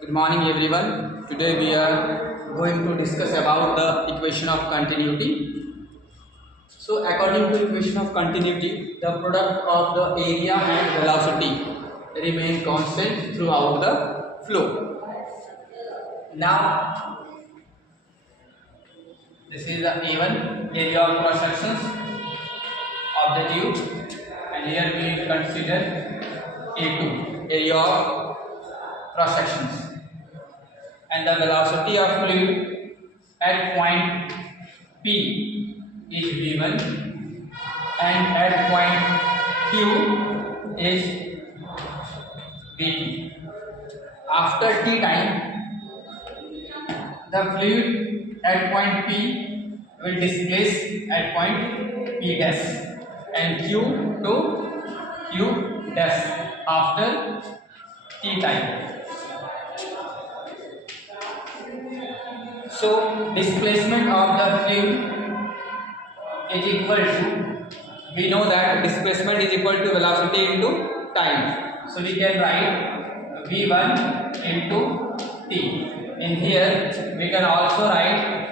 Good morning everyone. Today we are going to discuss about the equation of continuity. So according to equation of continuity, the product of the area and velocity remain constant throughout the flow. Now this is the A1 area of cross sections of the tube, and here we will consider A2 area of cross sections. And the velocity of fluid at point P is v1 and at point Q is v2. After t time, the fluid at point P will displace at point P dash and Q to Q dash after t time. So displacement of the fluid is equal to, we know that displacement is equal to velocity into time. So we can write v1 into t. In here we can also write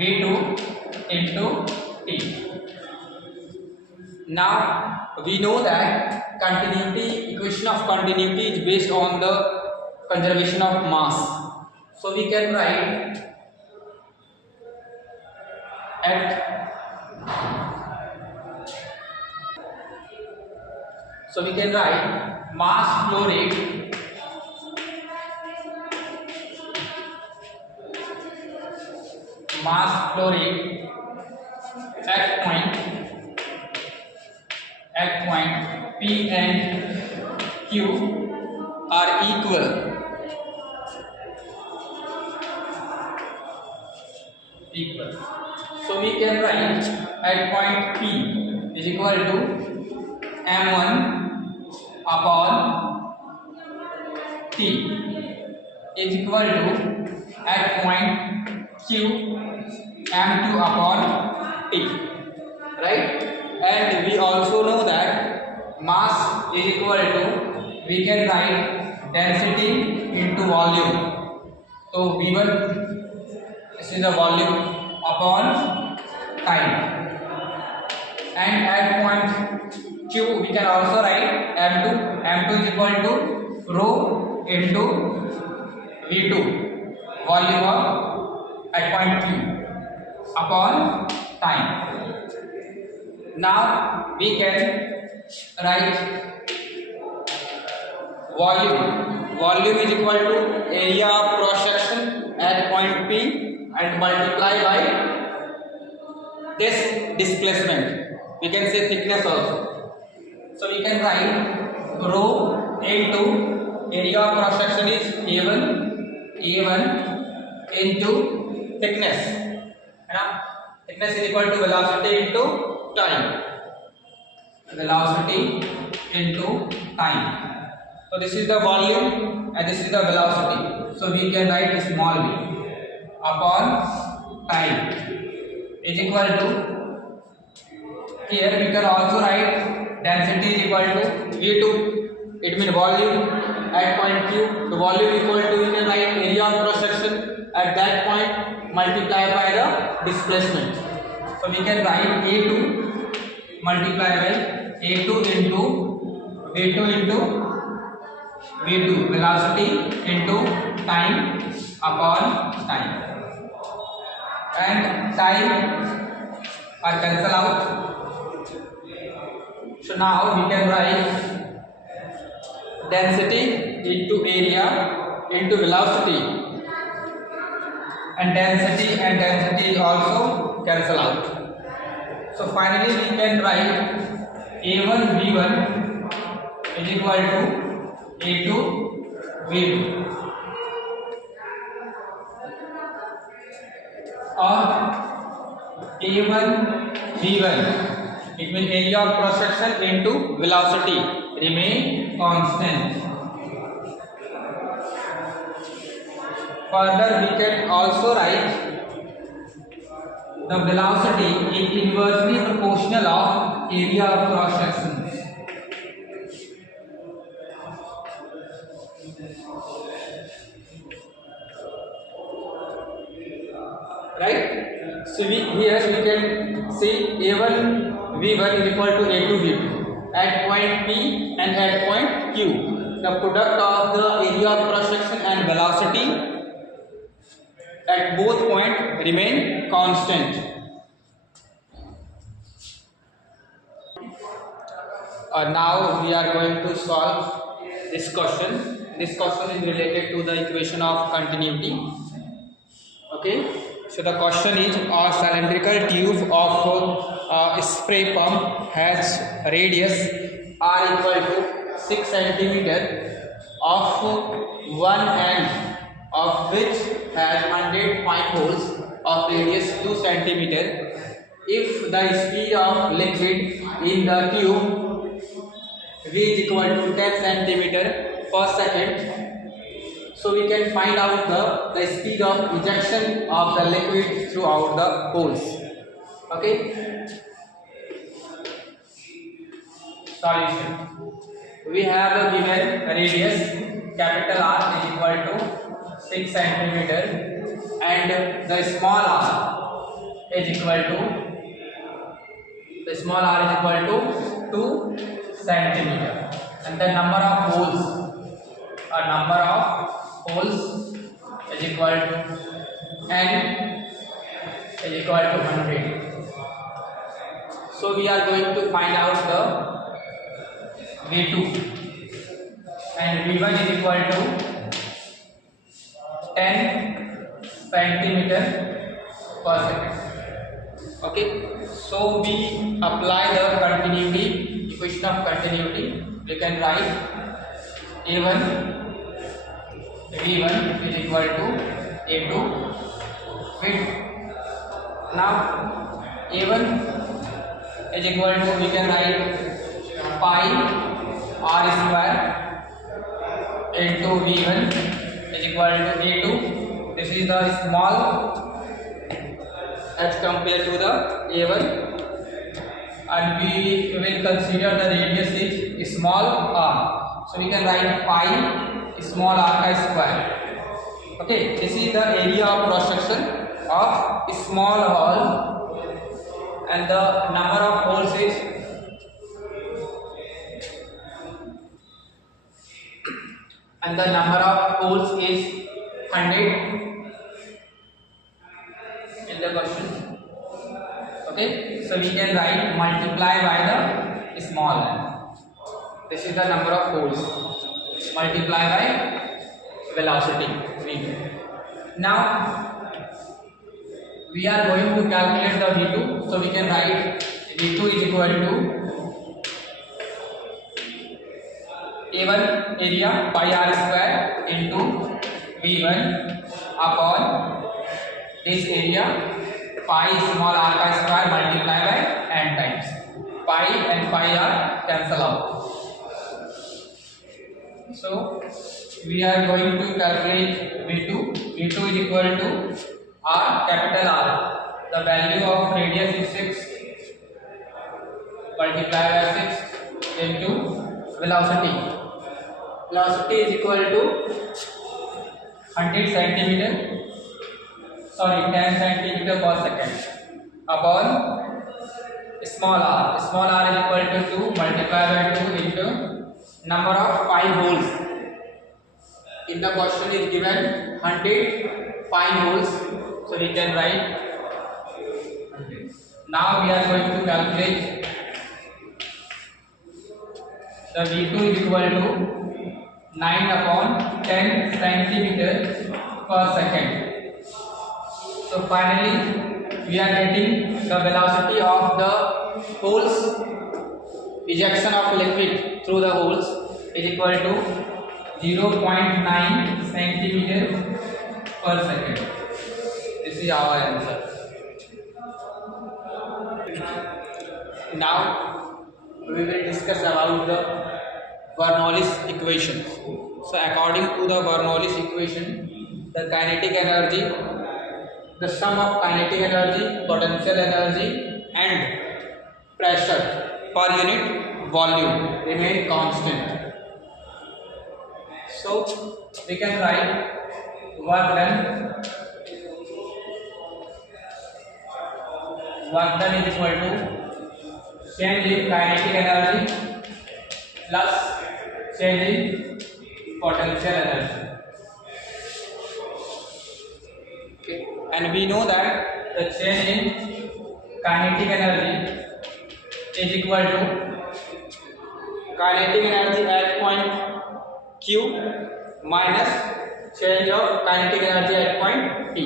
v2 into t. Now we know that continuity, equation of continuity is based on the conservation of mass. So we can write mass flow rate at point P and Q are equal. So we can write at point P is equal to m1 upon t is equal to at point Q m2 upon t, right? And we also know that mass is equal to, we can write density into volume. So v1, this is the volume, upon time, and at point Q we can also write m2 is equal to rho into v2, volume of at point Q upon time. Now we can write volume is equal to area of cross section at point P and multiply by this displacement. We can say thickness also. So we can write rho into area of cross section is A1 into thickness. Thickness is equal to velocity into time. So this is the volume and this is the velocity. So we can write small v upon time is equal to, here we can also write density is equal to v2, it means volume at point Q. The volume equal to, we can write area of cross section at that point multiplied by the displacement. So we can write A2 multiplied by A2 into v2 velocity into time upon time. And time are cancel out. So now we can write density into area into velocity, and density also cancel out. So finally we can write A1 v1 is equal to A2 v2, or A1 v1, it means area of cross section into velocity remain constant. Further we can also write the velocity is inversely proportional of area of cross sections. right? So here we can see A1 V1 is equal to A2 V2 at point P and at point Q. The product of the area of cross section and velocity at both points remain constant. Now we are going to solve this question. This question is related to the equation of continuity. Okay. So the question is, a cylindrical tube of a spray pump has radius r equal to 6 cm of one end of which has 100 point holes of radius 2 cm. If the speed of liquid in the tube V is equal to 10 cm per second, so we can find out the speed of ejection of the liquid throughout the holes. Okay. Solution. We have a given radius capital R is equal to 6 cm and the small r is equal to 2 cm, and the number of holes is equal to n is equal to 100. So we are going to find out the V2, and V1 is equal to 10 centimeter per second. Okay, so we apply the continuity, equation of continuity. We can write A1 V1 is equal to A2 V2. Now A1 is equal to, we can write pi r square into V1 is equal to A2. This is the small as compared to the A1, and we will consider the radius is small r. So we can write pi small r square. Okay, this is the area of cross section of a small hole, and the number of holes is 100 in the question. Okay, so we can write multiply by the small n. This is the number of holes multiply by velocity v. Now we are going to calculate the V2, so we can write V2 is equal to A1 area pi r square into V1 upon this area pi small r square multiplied by n times. Pi and pi r cancel out. So we are going to calculate V2. V2 is equal to R, capital R. The value of radius is 6 multiplied by 6 into velocity. Velocity is equal to 10 centimeter per second upon small r. Small r is equal to 2 multiplied by 2 into number of 5 holes. In the question is given 100 5 holes, so we can write 100. Now we are going to calculate the V2 is equal to 9 upon 10 centimeter per second. So finally we are getting the velocity of the holes, ejection of liquid through the holes is equal to 0.9 centimeter per second. This is our answer. Now we will discuss about the Bernoulli's equation. So according to the Bernoulli's equation, the kinetic energy, the sum of kinetic energy, potential energy and pressure per unit volume remain constant. So we can write work done is equal to change in kinetic energy plus change in potential energy. Okay. And we know that the change in kinetic energy is equal to kinetic energy at point Q minus change of kinetic energy at point P.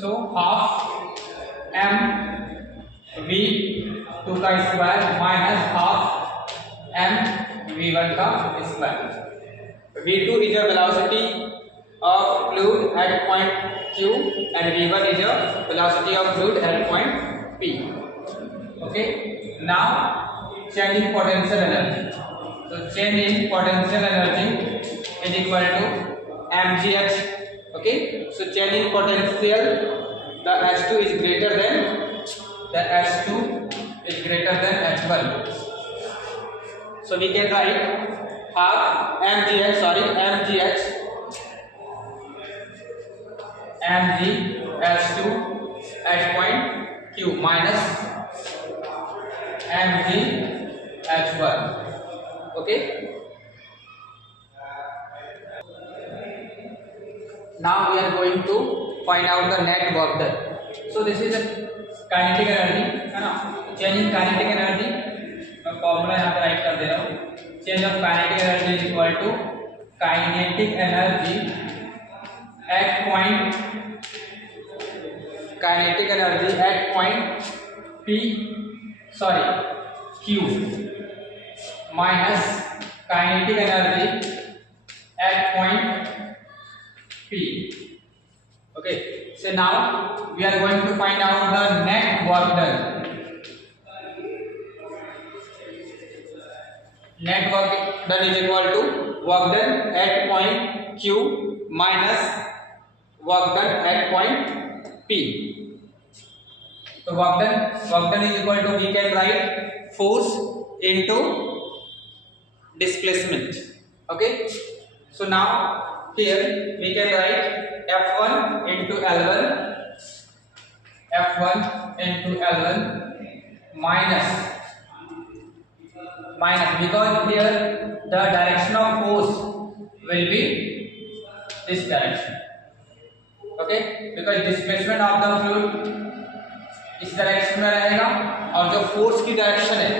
So half m v 2 का square minus half m v1 का square. v2 is a velocity of fluid at point Q and v1 is a velocity of fluid at point P. Okay. Now change in potential energy. So change in potential energy is equal to mgh. Okay. So change in potential, the H2 is greater than H1. So we can write half mgh H2 at point Q minus mg H1. Okay. Now we are going to find out the net work done. So this is the kinetic energy, है ना. Change in kinetic energy, मैं formula यहाँ पे right कर दे रहा हूँ. Change of kinetic energy is equal to kinetic energy at point Q minus kinetic energy at point P. Okay. So now we are going to find out the net work done. Net work done is equal to work done at point Q minus work done at point P. So work done is equal to, we can write force into displacement. Okay. So now here we can write F1 into L1 minus because here the direction of force will be this direction. Okay. Because displacement of the fluid इस direction में रहेगा और जो force की direction है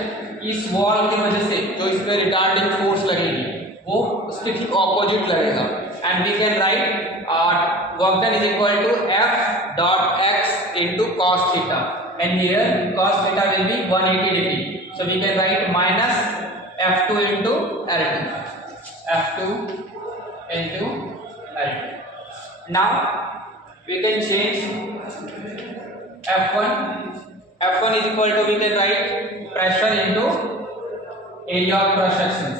इस wall की वजह से जो इस पे रिटार्डिंग फोर्स लगेगी वो उसके ठीक ऑपोजिट लगेगा. And we can write work done is equal to F dot x into cos theta, and here cos theta will be 180 degree. So we can write minus F2 into L2. Now we can change F1 is equal to, we can write pressure into area of cross sections.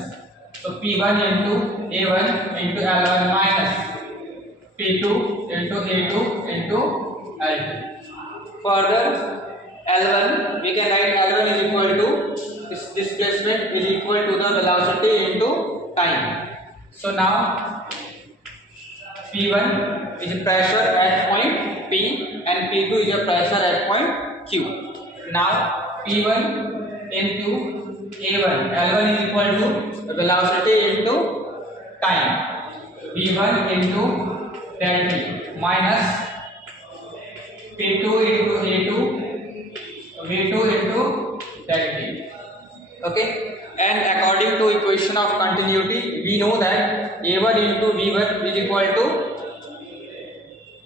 So P1 into A1 into L1 minus P2 into A2 into L2. Further L1, we can write L1 is equal to, this displacement is equal to the velocity into time. So now P1 is pressure at point P and P2 is a pressure at point Q. Now P1 into A1, L1 is equal to velocity into time, V1 into del T minus P2 into A2, V2 into del T. Okay. And according to equation of continuity, we know that A1 into V1 is equal to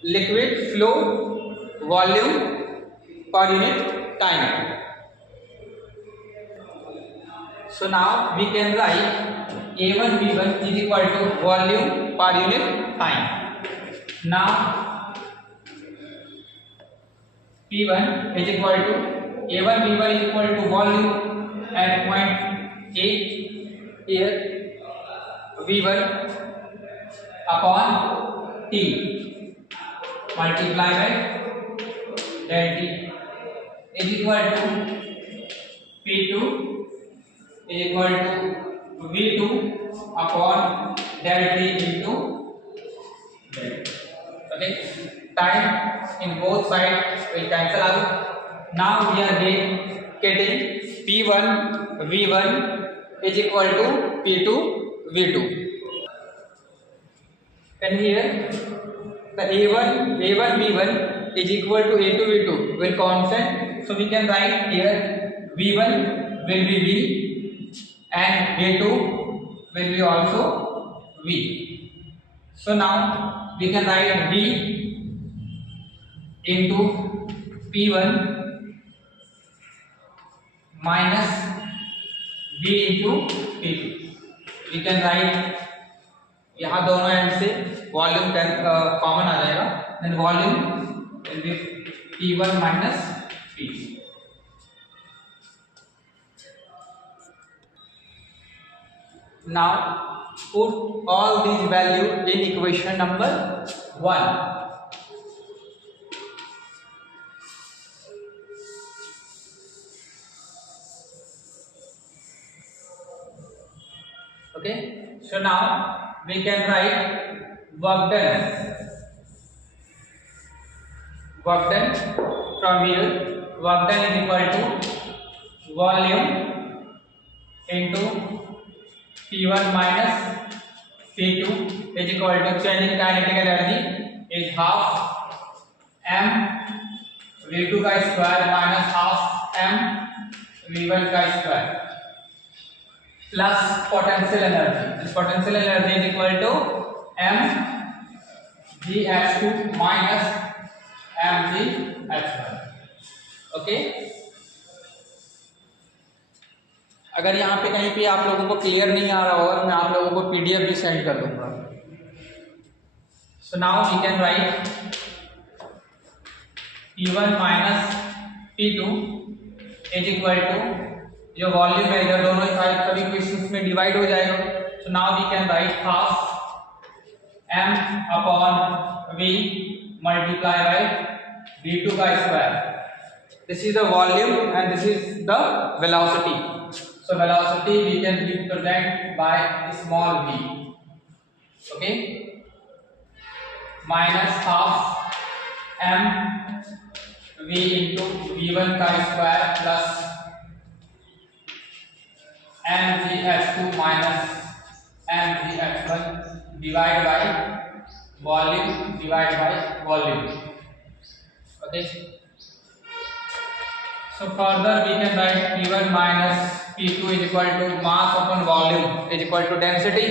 liquid flow volume per unit time. So now we can write A1 V1 is equal to volume per unit time. Now P1 is equal to A1 V1 is equal to volume at point A, here V1 upon T multiply by del T is equal to P2 is equal to V2 upon del T into del. Okay, time in both sides will cancel out. Now we are getting P1 V1 is equal to P2 V2. And here the A1 V1 is equal to A2 V2 will constant, so we can write here V1 will be V and V2 will be also V. So now we can write V into P1 minus V into P2. We can write यहाँ दोनों and से volume common आ जाएगा, then volume will be P1 minus P2. Now put all these value in equation number 1. Okay, so now we can write work done. Work done from here, work done is equal to volume into P1 minus P2 is equal to change in kinetic energy is half m V2 का square minus half m V1 का square plus potential energy. This potential energy is equal to m Gh2 minus m Gh1. Okay. अगर यहाँ पे कहीं पे आप लोगों को क्लियर नहीं आ रहा होगा, मैं आप लोगों को पीडीएफ भी सेंड कर दूंगा. So now we can write P1 minus P2 is equal to जो वॉल्यूम है इधर दोनों साइड सभी क्वेश्चंस में डिवाइड हो जाएगा. So now we can write half m upon v multiply by v2 का square. This is the volume and this is the velocity. So velocity we can represent by small v. Okay, minus half m v into v1 का square plus mgh2 minus mgh1 divide by volume divide by volume. Okay, so further we can write P1 minus P2 is equal to mass upon volume is equal to density.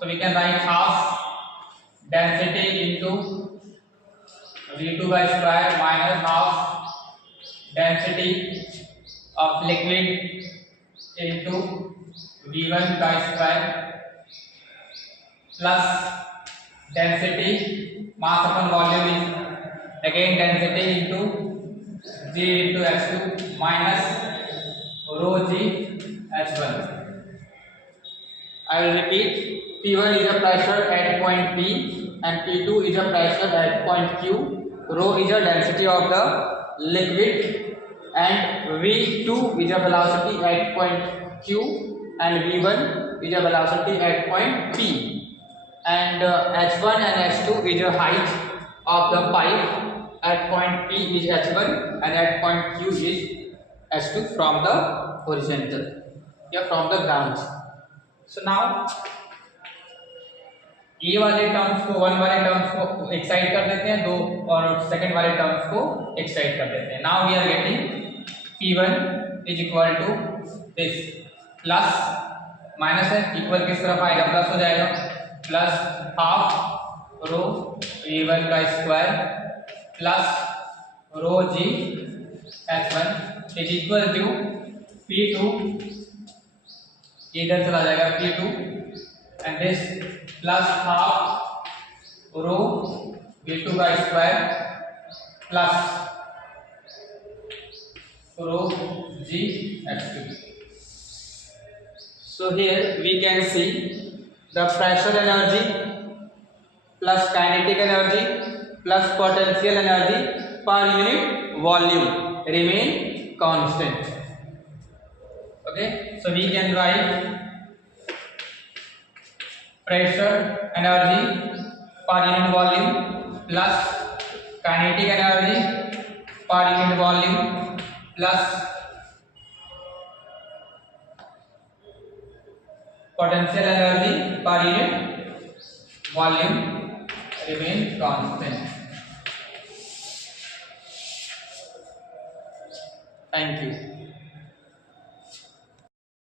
So we can write half density into V2 by square minus half density of liquid into V1 का square plus density mass upon volume is again density into g into h2 minus rho g h1. I will repeat. P1 is a pressure at point P and P2 is a pressure at point Q. Rho is a density of the liquid and V2 is a velocity at point Q and V1 is a velocity at point P, and H1 and H2 is a height of the pipe. At point P is H1 and at point Q is H2 from the horizontal, from the ground. So now ए वाले terms को, one वाले terms को excite कर देते हैं, दो और second वाले टर्म्स को एक्साइट कर देते हैं. Now we are getting P1 is equal to this plus minus है, इक्वल किस तरफ आएगा, प्लस हो जाएगा, प्लस हाफ रो V1 का square plus rho G H1 is equal to P2, इधर चला जाएगा P2 and this plus half rho V2 का square plus rho G H2. So here we can see the pressure energy plus kinetic energy plus potential energy per unit volume remain constant. Okay, so we can write pressure energy per unit volume plus kinetic energy per unit volume plus potential energy per unit volume remain constant. Thank you.